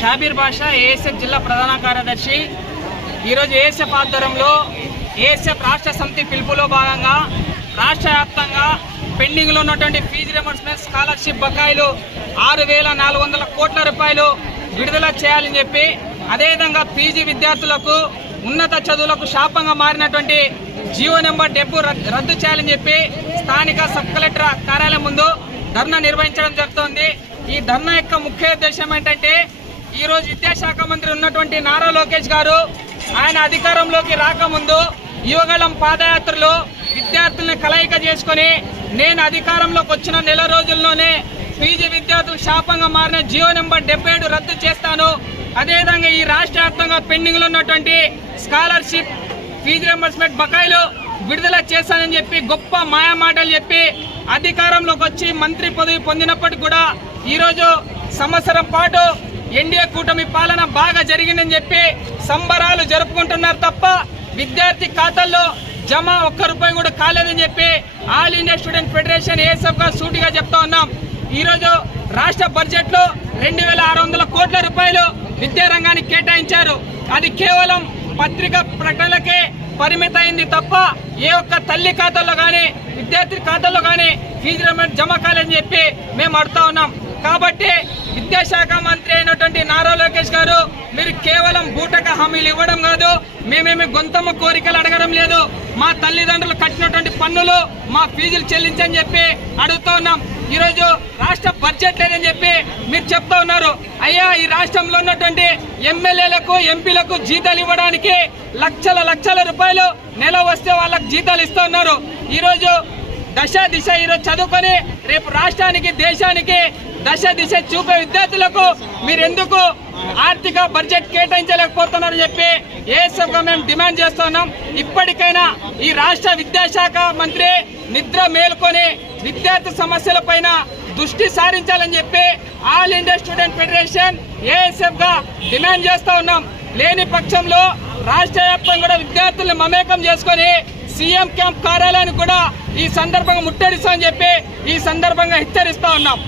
షాబీర్ బాషా ASF జిల్లా ప్రధాన కార్యదర్శి. ఈరోజు ఏఎస్ఎఫ్ ఆధ్వర్యంలో ఏఎస్ఎఫ్ రాష్ట్ర సమితి పిలుపులో భాగంగా రాష్ట్ర వ్యాప్తంగా పెండింగ్లో ఉన్నటువంటి ఫీజు రిమర్స్మెంట్ స్కాలర్షిప్ బకాయిలు ఆరు వేల నాలుగు వందల కోట్ల రూపాయలు విడుదల చేయాలని చెప్పి అదేవిధంగా పీజీ విద్యార్థులకు ఉన్నత చదువులకు శాపంగా మారినటువంటి జియో నెంబర్ డెబ్బు రద్దు రద్దు చేయాలని చెప్పి స్థానిక సబ్ కలెక్టర్ కార్యాలయం ముందు ధర్నా నిర్వహించడం జరుగుతోంది. ఈ ధర్నా యొక్క ముఖ్య ఉద్దేశం ఏంటంటే ఈరోజు విద్యాశాఖ మంత్రి ఉన్నటువంటి నారా లోకేష్ గారు ఆయన అధికారంలోకి రాకముందు యువగళం పాదయాత్రలో విద్యార్థుల్ని కలయిక చేసుకొని నేను అధికారంలోకి వచ్చిన నెల రోజుల్లోనే పీజీ విద్యార్థులు శాపంగా మారిన జియో నెంబర్ డెబ్బై ఏడు రద్దు చేస్తాను. అదేవిధంగా ఈ రాష్ట్ర వ్యాప్తంగా పెండింగ్లో ఉన్నటువంటి స్కాలర్షిప్ ఫీజు రింబర్స్మెంట్ బకాయిలు విడుదల చేశానని చెప్పి గొప్ప మాయా మాటలు చెప్పి అధికారంలోకి వచ్చి మంత్రి పదవి పొందినప్పటికీ కూడా ఈరోజు సంవత్సరం పాటు ఎన్డీఏ కూటమి పాలన బాగా జరిగిందని చెప్పి సంబరాలు జరుపుకుంటున్నారు తప్ప విద్యార్థి ఖాతాల్లో జమ ఒక్క రూపాయి కూడా కాలేదని చెప్పి ఆల్ ఇండియా స్టూడెంట్ ఫెడరేషన్ ఏఎస్ఎఫ్గా సూటిగా చెప్తా ఉన్నాం. ఈరోజు రాష్ట్ర బడ్జెట్లో రెండు వేల ఆరు వందల కోట్ల రూపాయలు విద్యారంగానికి కేటాయించారు. అది కేవలం పత్రిక ప్రకటనలకే పరిమితమైంది తప్ప ఏ ఒక్క తల్లి ఖాతాలో కానీ విద్యార్థి ఖాతాలో కానీ ఫీజు రిమెంట్ జమ కాలేదని చెప్పి మేము అడుగుతా ఉన్నాం. కాబట్టి విద్యాశాఖ మంత్రి అయినటువంటి నారా లోకేష్ గారు మీరు కేవలం బూటక హామీలు ఇవ్వడం కాదు మేమేమి గొంతమ్మ కోరికలు అడగడం లేదు. మా తల్లిదండ్రులు కట్టినటువంటి పన్నులు మా ఫీజులు చెల్లించని చెప్పి అడుగుతూ ఉన్నాం. ఈరోజు రాష్ట్ర బడ్జెట్ లేదని చెప్పి మీరు చెప్తా ఉన్నారు. అయ్యా ఈ రాష్ట్రంలో ఉన్నటువంటి ఎమ్మెల్యేలకు ఎంపీలకు జీతాలు ఇవ్వడానికి లక్షల లక్షల రూపాయలు నెల వస్తే వాళ్ళకి జీతాలు ఇస్తూ ఉన్నారు. ఈరోజు దశ దిశ ఈరోజు చదువుకొని రేపు రాష్ట్రానికి దేశానికి దశ దిశ చూపే విద్యార్థులకు మీరు ఎందుకు ఆర్థిక బడ్జెట్ కేటాయించలేకపోతున్నారని చెప్పి ఏఎస్ఎఫ్గా మేము డిమాండ్ చేస్తున్నాం. ఇప్పటికైనా ఈ రాష్ట్ర విద్యాశాఖ మంత్రి నిద్ర మేల్కొని విద్యార్థి సమస్యలపైన దృష్టి సారించాలని చెప్పి ఆల్ ఇండియా స్టూడెంట్ ఫెడరేషన్ ఏఎస్ఎఫ్గా డిమాండ్ చేస్తూ ఉన్నాం. లేని పక్షంలో రాష్ట్ర వ్యాప్తంగా కూడా విద్యార్థులను మమేకం చేసుకొని సీఎం క్యాంప్ కార్యాలయాన్ని కూడా ఈ సందర్భంగా ముట్టడిస్తామని చెప్పి ఈ సందర్భంగా హెచ్చరిస్తా ఉన్నాం.